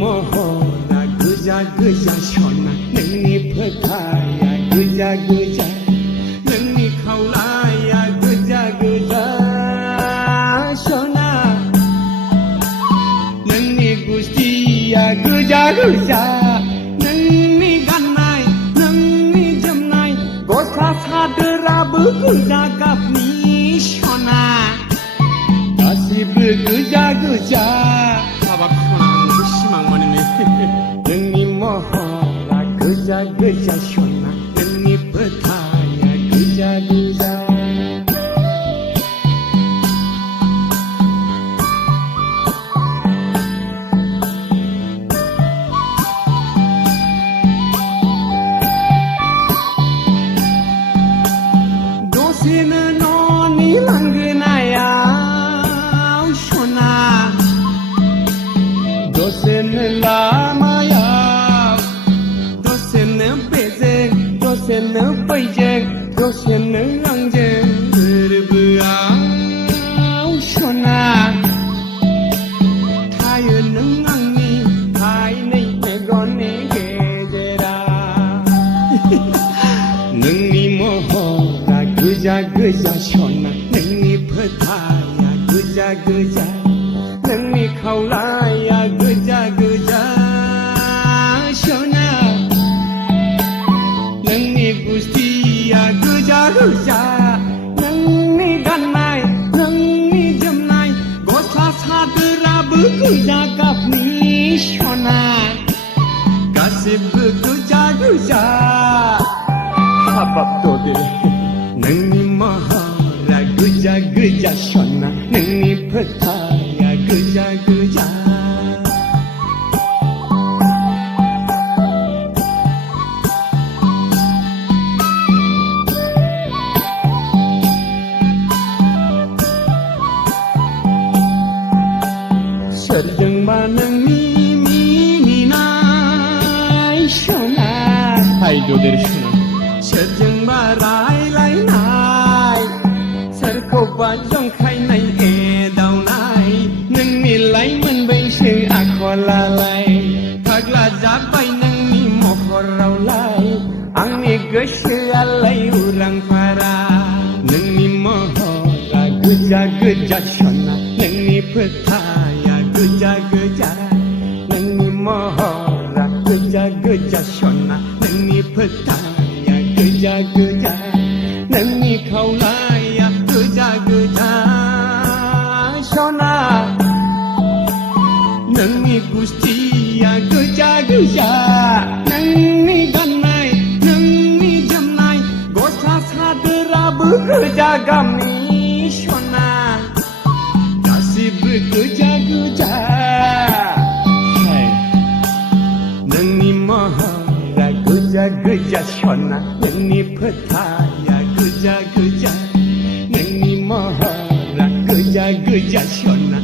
महरा गोजा गोजा सना नोंनि फोथाया गोजा गोजा नोंनि खावलाया गोजा गोजा सना नोंनि गुस्थिया गोजा गोजा नोंनि गाननाय नोंनि जोमनाय गस्ला सादोराबो गोजा गाबनि सना गासिबो गोजा गोजा हाबाब सना नोंखौ सिमां माने नोंनि महरा गोजा गोजा सना नोंनि फोथाया गोजा गोजा दसेनो न'नि लांगोनायाव सना दसेनो लामायाव दसेनो बेजों दसेनो बैजों दसेनो आंजों गोरबोआव सना थायो नों आंनि थाइनै मेगननि गेजेराव नोंनि महरा गोजा गोजा सना नोंनि फोथाया गोजा गोजा नोंनि खावलाया गोजा गोजा सना नोंनि गुस्थिया गोजा गोजा नोंनि गाननाय नोंनि जोमनाय गस्ला सादोराबो गोजा गाबनि सना गासिबो गोजा गोजा हाबाब ददे नोंनि महरा गोजा गोजा सना नोंनि फोथाया गोजा गोजा सोरजोंबा नोंनि मिनिनाय सना हाय ददेर सना सोरजोंबा रायलायनाय सोरखौबा जंखायनाय एदावनाय नोंनि लाइमोन बैसो आखलालाय फाग्ला जाबाय नोंनि महरावलाय आंनि गोसोआलाय उरां फारा नोंनि महरा गोजा गोजा सना नोंनि फोथाया गोजा गोजा नोंनि महरा गोजा गोजा सना नोंनि फोथाया गोजा गोजा नोंनि खावलाया गोजा गोजा सना नोंनि गुस्थिया गोजा गोजा नोंनि गाननाय नोंनि जोमनाय गस्ला सादोराबो गोजा गाबनि सना गासिबो गोजा गोजा नोंनि महरा गोजा गोजा सना नोंनि फोथाया गोजा गोजा नोंनि महरा गोजा गोजा सना